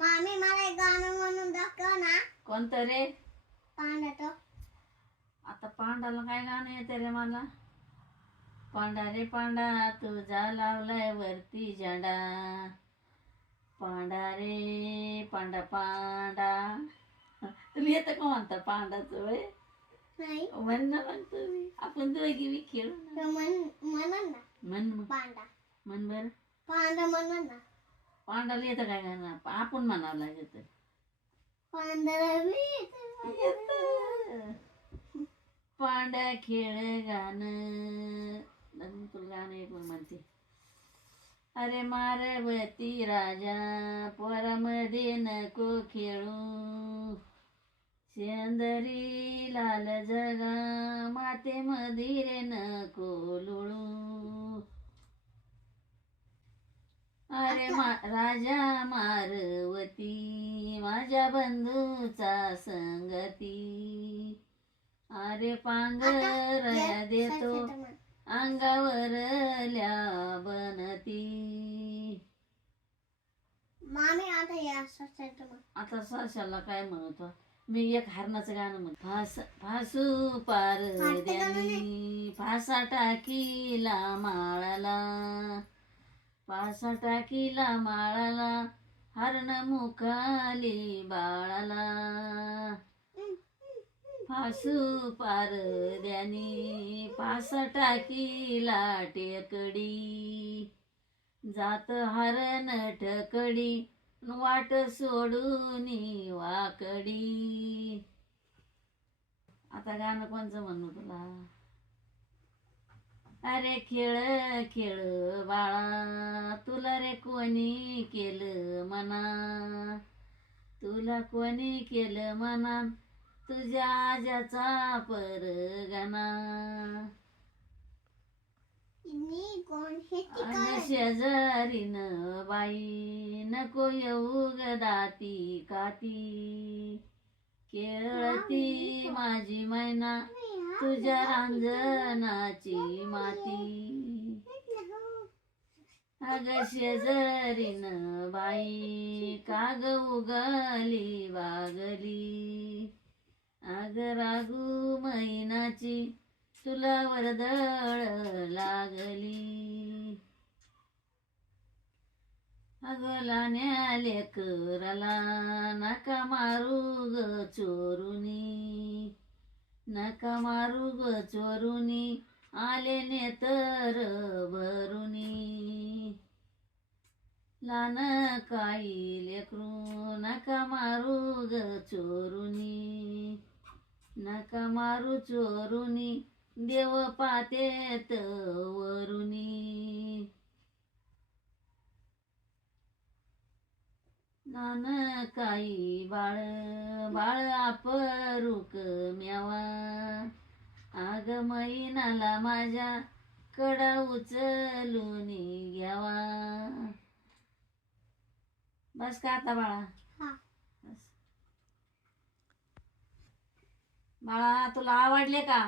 मामी मला एक गाणं म्हणून दाखव ना. कोणतं रे? पांडा. आता पांडाला काय गाणं येते रे मला? पांडा रे पांडा तुझा लावलाय वरती झेंडा, पांडा रे पांडा पांडा. तुम्ही येतं का म्हणता पांडाचं वय? नाही म्हण ना मग तुम्ही, आपण दोघी बी खेळू ना. म्हणन ना. म्हण मग. पांडा. म्हण बर. पांडा म्हणन ना. पांडाला येतं काय गाणं? आपण म्हणावं लागेल. पांढरा पांड्या खेळ गाणं. तुला गाणं एक मग म्हणते. अरे मारवती राजा पोरामध्ये नको खेळू, शेंदरी लाल जगा माते रे नको लुळू. अरे राजा मारवती माझ्या बंधूचा संगती, अरे पांघरया देतो अंगावर बनती. मामी आता या आता साशाला काय म्हणतो मी? एक हरणाचं गाणं म्हण. फासू पार द्यानी फासा टाकीला माळाला, फासा टाकीला माळाला हरण मुखाली बाळाला. फासू पार द्यानी फासा टाकीला टेकडी, जात हरण ठकडी वाट सोडून वाकडी. आता गाणं कोणचं म्हणू तुला? अरे खेळ खेळ बाळा तुला रे कोणी केलं मना, तुला कोणी केलं मना तुझ्या आज्याचा परगणा. शेजारीन बाई नको येऊ ग दाती काती, खेळती माझी मैना तुझ्या रांजणाची माती. अग शेजारीन बाई काग उगाली वागली, अग रागू मैनाची तुला वर्दळ लागली. अग लाण्या लेकराला नका मारू ग चोरुनी, नका मारू ग चोरुनी आले नेतर भरुनी. लान काही लेकरू नका मारू ग चोरुनी, नका मारू चोरुनी देव पातेत वरुनी. नान काही बाळ बाळ आपरूक म्यावा, आग मैनाला माझ्या कडा उचलून घ्यावा. बस का आता बाळा? बस. बाळा तुला आवडले का?